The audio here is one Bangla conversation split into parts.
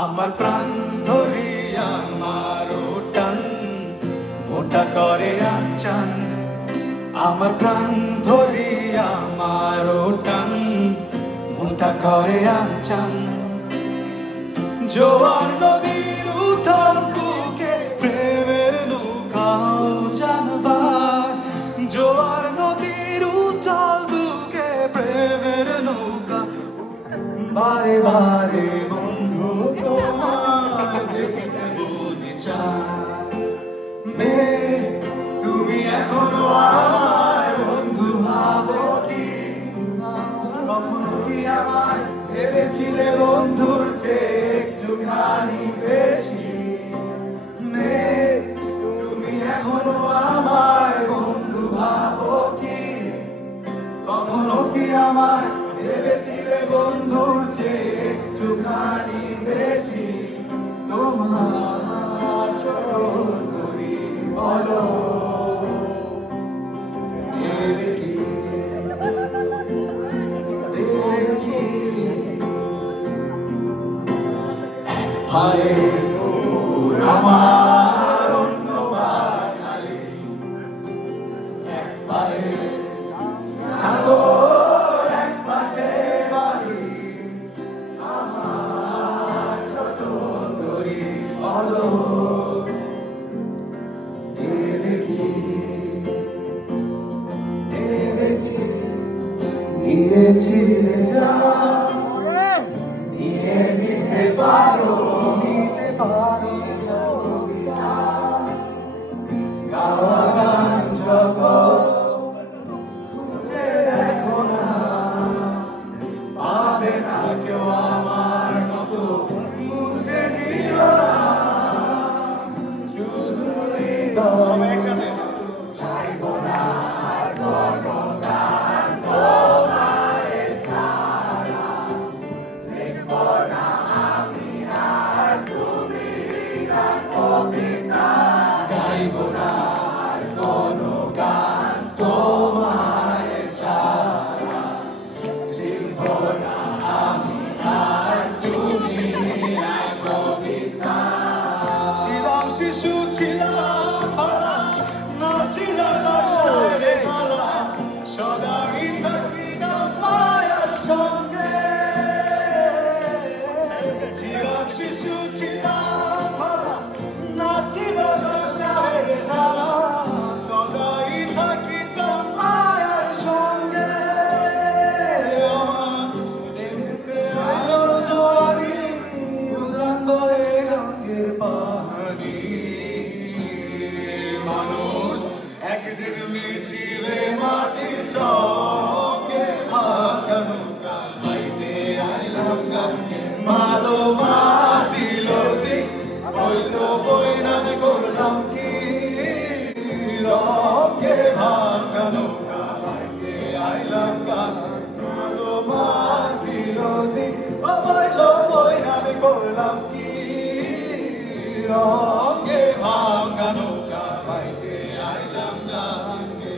আমার প্রাণ ধরিয়া মারো টান, মোটা করে আনচান। আমার প্রাণ ধরিয়া মারো টান, মোটা করে আনচান। জোয়ার নদীর উথাল বুকে প্রেমের নৌকাও জানবার। জোয়ার নদীর উথাল বুকে প্রেমের নৌকা বারে বারে বন্ধু তোমার দেখিতে মনে চায়। মেয়ে তুমি এখনো আমায় বন্ধু ভাবো কি? কখনো কি আমায় ভেবেছিলে বন্ধুর চেয়ে একটুখানি বেশি? মেয়ে তুমি এখনো আমায় বন্ধু ভাবো কি? কখনো কি আমায় ভেবেছিলে বন্ধুর চেয়ে একটুখানি বেশি? তোমার ছোট তুমি বলো দেবে কি? দেবে কি? এক পায়ে ওর আমার অন্য পা খালি, এক পাশে সাগর এক পাশে বাড়ি। আমার ছোট তরি বলো দেবে কি? দেবে কি? দিয়েছিলে যা নিয়ে নিতে পারো, নিতে পারো কবিতা। গাওয়া গান যখন খুঁজে দেখো না, পাবে না কেউ আমার মতো মুছে দিও না। শুধু হৃদয় চাইবো না আর কোনো গান তোমায় ছাড়া। লিখবো না আমি আর তুমি না কবিতা। গাইবো না আর কোনো গান তোমায় ছাড়া। লিখবো না আমি আর তুমি না কবিতা। ছিলাম শিশু ছিলাম ভরা, নাচিল সংসারে ঝালা। সদাই থাকিতাম মায়ার সঙ্গে। ছিলাম শিশু ছিলাম ভরা, নাচিল সংসারে ঝালা। সদাই থাকিতাম মায়ার সঙ্গে। আমার দেখতে আলো সোয়ারি উজান বয়ে গঙ্গের পাহাড়ি। মানুষ একদিন মিশিবে মাটির সঙ্গে। ভাঙা নৌকা বাইতে আইলাম গান, মালো মাসিল যে হইল বৈরামে করলাম কি রঙে। ভাঙা নৌকা বাইতে আইলাম গান, মালো মাসিল যে হইল বৈরামে করলাম কি রঙে। ভাঙা নৌকা বাইতে আইলাম গান গে।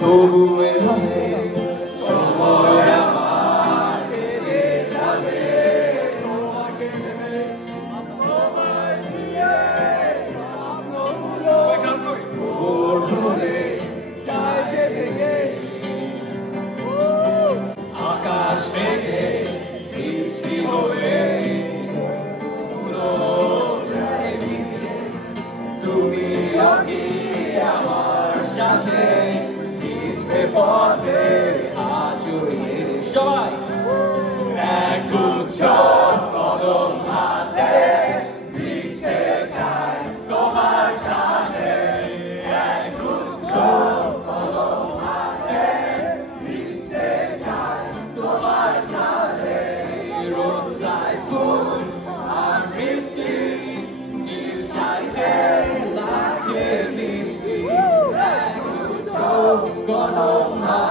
তবু এভাবে সময় আমার কেটে যাবে। তোমাকে নেবে তোমায় দিয়ে স্বপ্নগুলো ভোর হলে যায় যে ভেঙে। আকাশ মেঘে বৃষ্টি হয়ে পুরো যায় ভিজে। তুমি কি আমার সাথে ভিজবে পথে আজও সবাই একগুচ্ছ কদম হাতে ভিজতে চাই তোমার সাথে। একগুচ্ছ কদম হাতে ভিজতে চাই তোমার সাথে। রোদ সাইফুন আর বৃষ্টি নীল সাইতে লাগছে মিষ্টি। একগুচ্ছ কদম হাতে